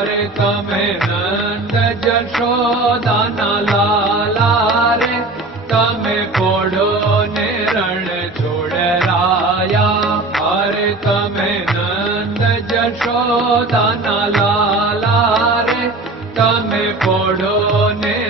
करता में नंद जशोदा नाला रे। तमे पोड़ो ने रण छोड़ राया। हरे तमे नंद जशोदा नाला रे। तमे पोड़ो ने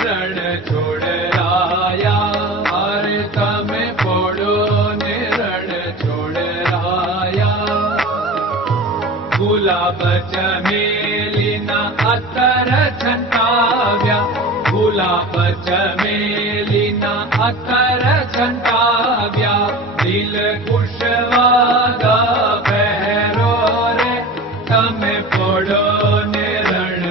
गुलाब चमेलिना नार झन्ताव्या गुलाब चमेलिना अत्र छन्ताव्य दिल कुशवादा पहरो रे तमे जलिना अकर्यालरो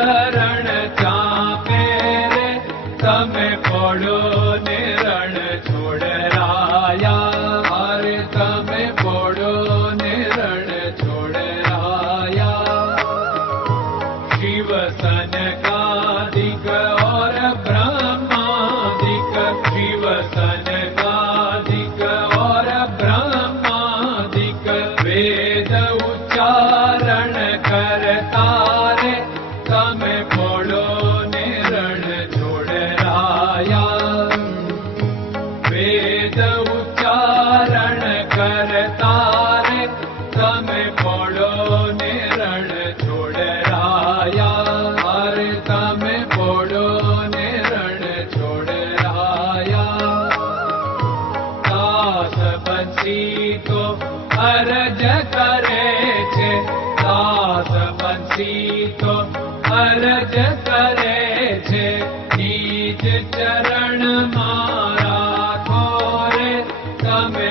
ચરણ ચાપે રે. તમે પોડો अरज करे चरण मारा खोरे तमे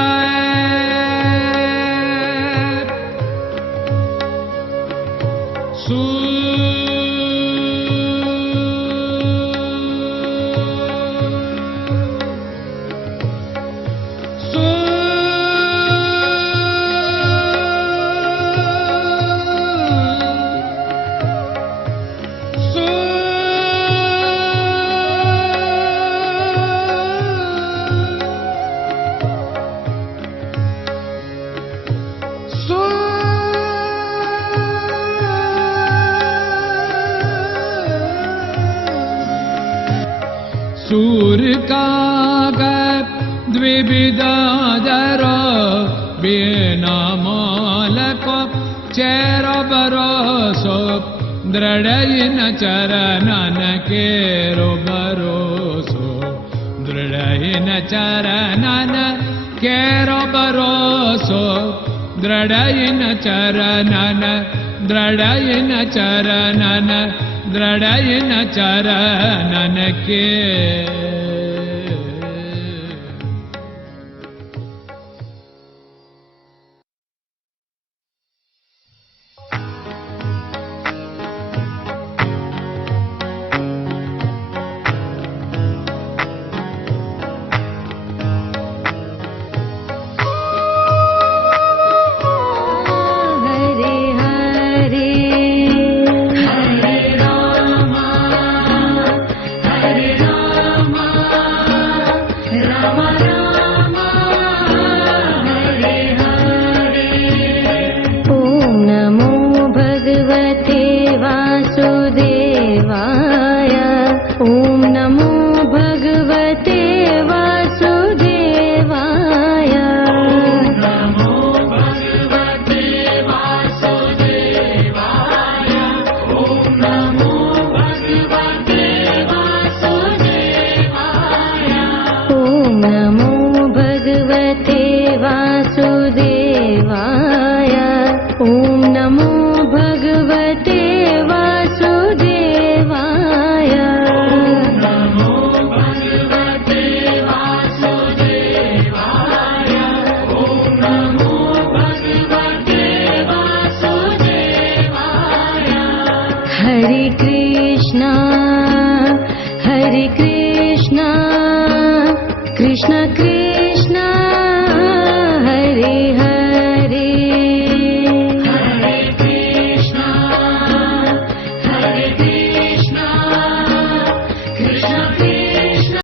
सूर्य का द्विविदादर बिना मालको चेर बरोसो दृढयिन चरणन केरो दृढयिन चरणन केरो दृढयिन चरणन दृढयिन चरणन दृढयिन चरणन के कृष्णा कृष्ण कृष्ण